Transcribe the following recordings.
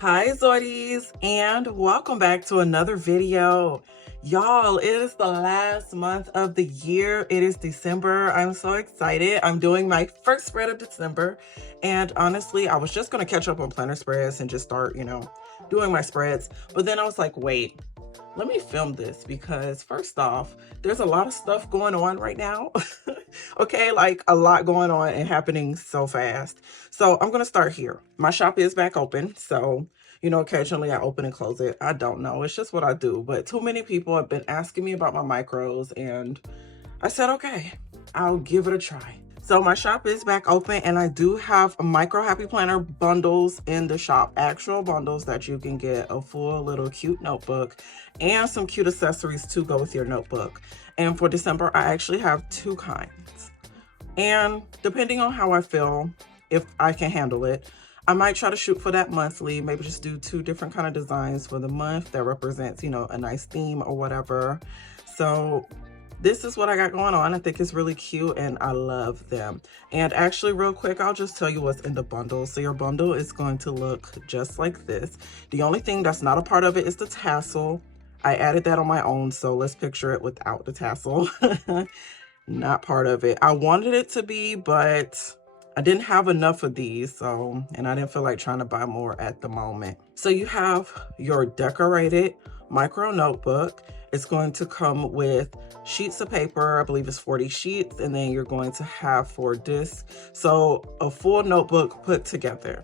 Hi Zoidies, and welcome back to another video. Y'all, it is the last month of the year. It is December. I'm so excited. I'm doing my first spread of December, and honestly, I was just going to catch up on planner spreads and just start, doing my spreads. But then I was like, wait, let me film this because first off, there's a lot of stuff going on right now. Okay, like a lot going on and happening so fast. So I'm gonna start here. My shop is back open, so occasionally I open and close it. I don't know, it's just what I do. But too many people have been asking me about my micros, and I said, okay, I'll give it a try. So my shop is back open, and I do have micro happy planner bundles in the shop, actual bundles that you can get a full little cute notebook and some cute accessories to go with your notebook. And for December, I actually have two kinds. And depending on how I feel, if I can handle it, I might try to shoot for that monthly, maybe just do two different kind of designs for the month that represents, a nice theme or whatever. So this is what I got going on. I think it's really cute and I love them. And actually, real quick, I'll just tell you what's in the bundle. So your bundle is going to look just like this. The only thing that's not a part of it is the tassel. I added that on my own, so let's picture it without the tassel. Not part of it. I wanted it to be, but I didn't have enough of these, and I didn't feel like trying to buy more at the moment. So you have your decorated micro notebook. It's going to come with sheets of paper. I believe it's 40 sheets, and then you're going to have 4 discs. So a full notebook put together.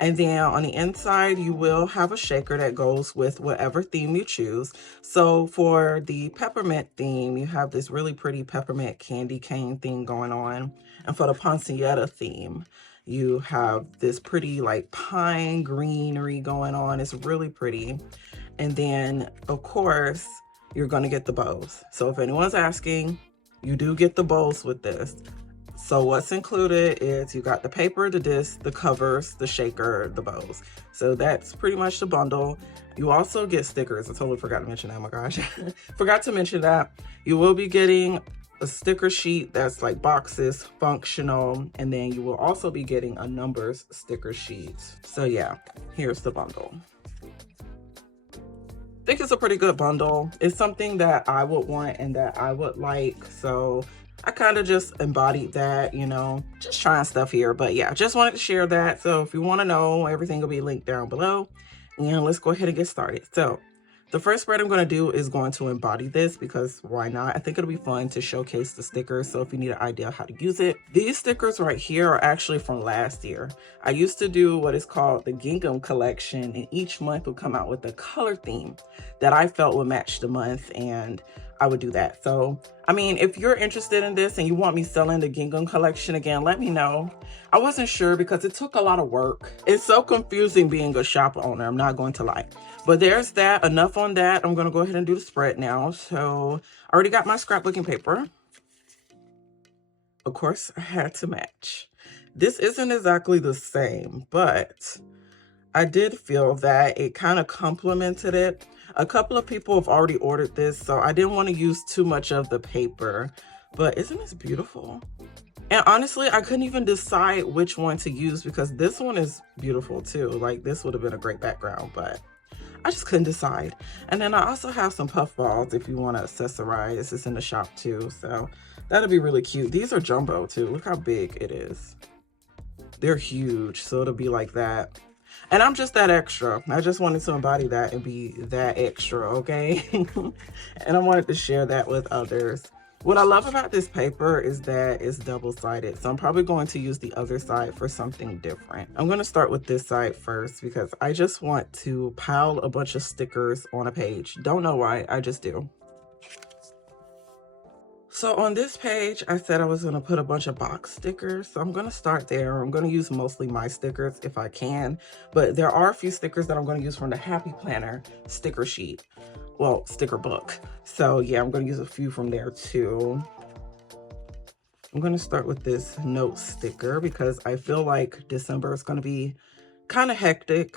And then on the inside, you will have a shaker that goes with whatever theme you choose. So for the peppermint theme, you have this really pretty peppermint candy cane thing going on. And for the poinsettia theme, you have this pretty like pine greenery going on. It's really pretty. And then, of course, you're going to get the bows. So if anyone's asking, you do get the bows with this. So what's included is you got the paper, the disc, the covers, the shaker, the bows. So that's pretty much the bundle. You also get stickers. I totally forgot to mention that. Oh my gosh. Forgot to mention that. You will be getting a sticker sheet that's like boxes, functional, and then you will also be getting a numbers sticker sheet. So yeah, here's the bundle. I think it's a pretty good bundle. It's something that I would want and that I would like. So I kind of just embodied that, just trying stuff here. But yeah, just wanted to share that. So if you want to know, everything will be linked down below. And let's go ahead and get started. So the first spread I'm going to do is going to embody this because why not? I think it'll be fun to showcase the stickers. So if you need an idea how to use it, these stickers right here are actually from last year. I used to do what is called the gingham collection, and each month would come out with a color theme that I felt would match the month, and I would do that. So, I mean, if you're interested in this and you want me selling the gingham collection again, let me know. I wasn't sure because it took a lot of work. It's so confusing being a shop owner, I'm not going to lie. But there's that. Enough on that. I'm going to go ahead and do the spread now. So I already got my scrapbooking paper. Of course, I had to match. This isn't exactly the same, but I did feel that it kind of complemented it. A couple of people have already ordered this, so I didn't want to use too much of the paper. But isn't this beautiful? And honestly, I couldn't even decide which one to use because this one is beautiful too. Like this would have been a great background, but I just couldn't decide. And then I also have some puff balls if you want to accessorize. It's in the shop too, so that'll be really cute. These are jumbo too. Look how big it is. They're huge, so it'll be like that. And I'm just that extra. I just wanted to embody that and be that extra, okay? And I wanted to share that with others. What I love about this paper is that it's double-sided. So I'm probably going to use the other side for something different. I'm going to start with this side first because I just want to pile a bunch of stickers on a page. Don't know why, I just do. So on this page, I said I was going to put a bunch of box stickers. So I'm going to start there. I'm going to use mostly my stickers if I can. But there are a few stickers that I'm going to use from the Happy Planner sticker sheet. Well, sticker book. So yeah, I'm going to use a few from there too. I'm going to start with this note sticker because I feel like December is going to be kind of hectic.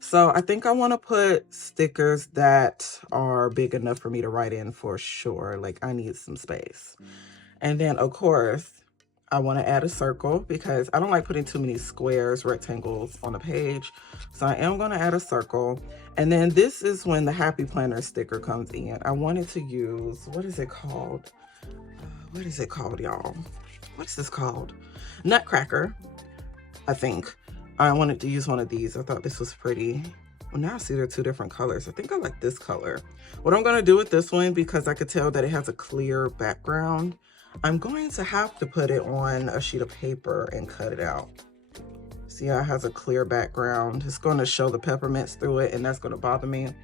So I think I want to put stickers that are big enough for me to write in for sure. Like I need some space. And then of course, I want to add a circle because I don't like putting too many squares, rectangles on a page. So I am going to add a circle. And then this is when the Happy Planner sticker comes in. I wanted to use, what is it called? What is it called, y'all? What is this called? Nutcracker, I think. I wanted to use one of these. I thought this was pretty. Well, now I see they're two different colors. I think I like this color. What I'm going to do with this one, because I could tell that it has a clear background, I'm going to have to put it on a sheet of paper and cut it out. See how it has a clear background? It's going to show the peppermints through it, and that's going to bother me.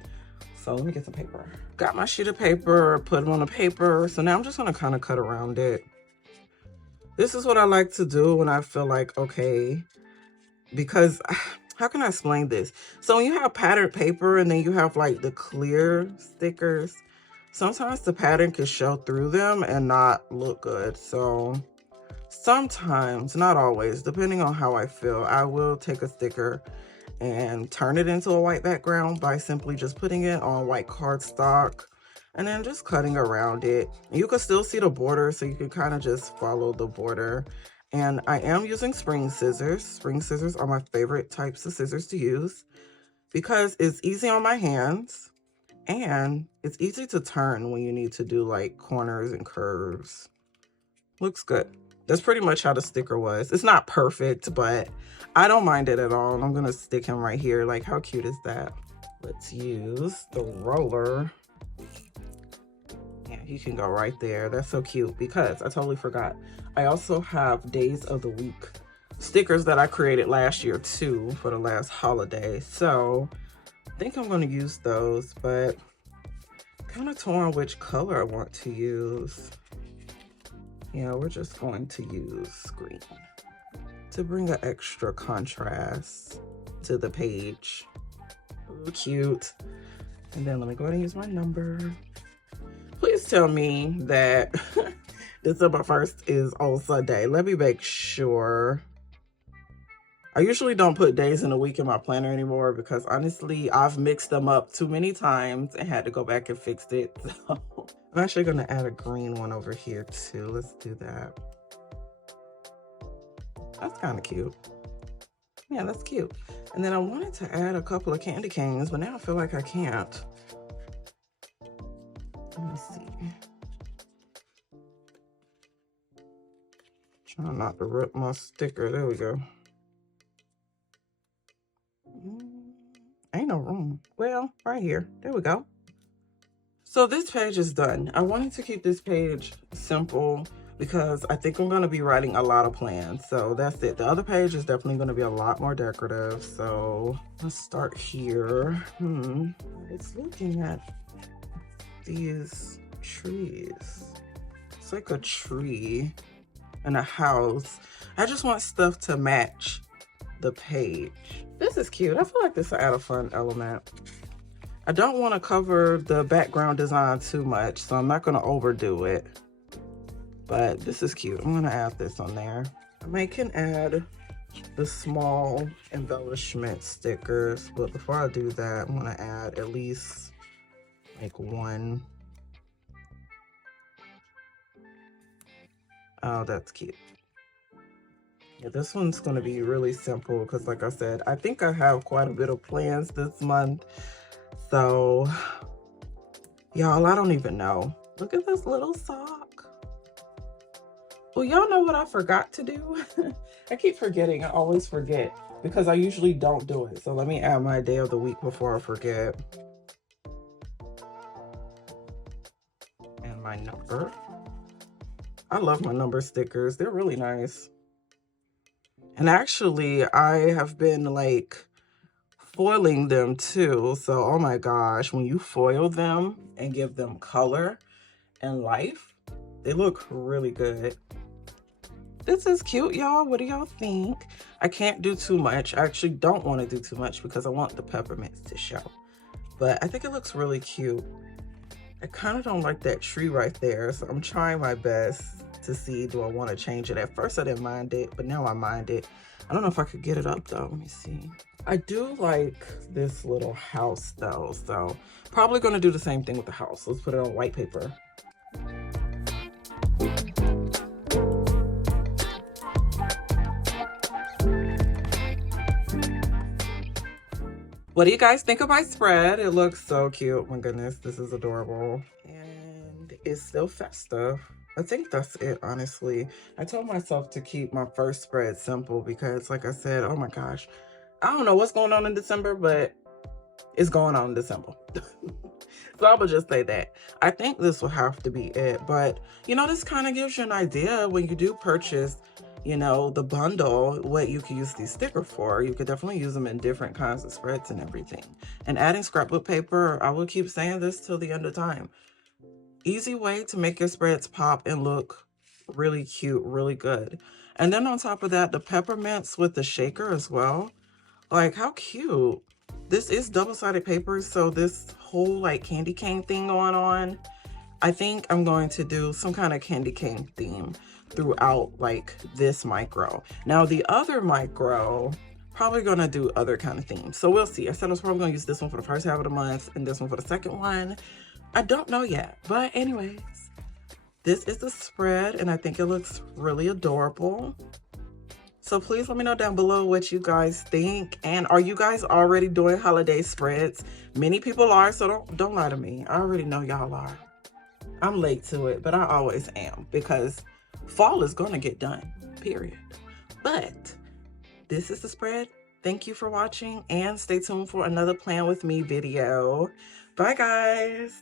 So let me get some paper. Got my sheet of paper, put it on the paper. So now I'm just going to kind of cut around it. This is what I like to do when I feel like, okay, because how can I explain this? So when you have patterned paper and then you have like the clear stickers, sometimes the pattern can show through them and not look good. So sometimes, not always, depending on how I feel, I will take a sticker and turn it into a white background by simply just putting it on white cardstock and then just cutting around it. You can still see the border, so you can kind of just follow the border. And I am using spring scissors. Spring scissors are my favorite types of scissors to use because it's easy on my hands and it's easy to turn when you need to do like corners and curves. Looks good. That's pretty much how the sticker was. It's not perfect, but I don't mind it at all. And I'm gonna stick him right here. Like, how cute is that? Let's use the roller. Yeah, he can go right there. That's so cute because I totally forgot. I also have days of the week stickers that I created last year too for the last holiday. So I think I'm going to use those, but kind of torn which color I want to use. Yeah, we're just going to use green to bring an extra contrast to the page. Ooh, cute. And then let me go ahead and use my number. Please tell me that December 1st is on Sunday. Let me make sure. I usually don't put days in a week in my planner anymore because honestly, I've mixed them up too many times and had to go back and fix it. So I'm actually going to add a green one over here too. Let's do that. That's kind of cute. Yeah, that's cute. And then I wanted to add a couple of candy canes, but now I feel like I can't. Let me see. Trying not to rip my sticker. There we go. Ain't no room. Well, right here. There we go. So this page is done. I wanted to keep this page simple because I think I'm going to be writing a lot of plans. So that's it. The other page is definitely going to be a lot more decorative. So let's start here. It's looking at these trees. It's like a tree and a house. I just want stuff to match the page. This is cute. I feel like this will add a fun element. I don't want to cover the background design too much, so I'm not going to overdo it. But this is cute. I'm going to add this on there. I may can add the small embellishment stickers, but before I do that, I'm going to add at least like one. Oh, that's cute. Yeah, this one's going to be really simple because like I said, I think I have quite a bit of plans this month. So, y'all, I don't even know. Look at this little sock. Well, y'all know what I forgot to do? I keep forgetting. I always forget because I usually don't do it. So let me add my day of the week before I forget. And my number. I love my number stickers. They're really nice. And actually, I have been like foiling them too. So, oh my gosh, when you foil them and give them color and life, they look really good. This is cute, y'all. What do y'all think? I can't do too much. I actually don't want to do too much because I want the peppermints to show. But I think it looks really cute. I kind of don't like that tree right there. So I'm trying my best to see, do I want to change it? At first I didn't mind it, but now I mind it. I don't know if I could get it up though. Let me see. I do like this little house though. So probably going to do the same thing with the house. Let's put it on white paper. What do you guys think of my spread? It looks so cute. My goodness, this is adorable. And it's still festive. I think that's it, honestly. I told myself to keep my first spread simple because, like I said, oh my gosh, I don't know what's going on in December, but it's going on in December. So I would just say that. I think this will have to be it. But, you know, this kind of gives you an idea when you do purchase, you know, the bundle, what you can use these stickers for. You could definitely use them in different kinds of spreads and everything. And adding scrapbook paper, I will keep saying this till the end of time. Easy way to make your spreads pop and look really cute, really good. And then on top of that, the peppermints with the shaker as well. Like, how cute. This is double-sided paper, so this whole like candy cane thing going on, I think I'm going to do some kind of candy cane theme throughout like this micro. Now the other micro, probably gonna do other kind of themes. So we'll see. I said I was probably gonna use this one for the first half of the month and this one for the second one. I don't know yet, but anyways, this is the spread and I think it looks really adorable. So please let me know down below what you guys think. And are you guys already doing holiday spreads? Many people are, so don't lie to me. I already know y'all are. I'm late to it, but I always am because fall is gonna get done, period. But this is the spread. Thank you for watching and stay tuned for another Plan With Me video. Bye guys.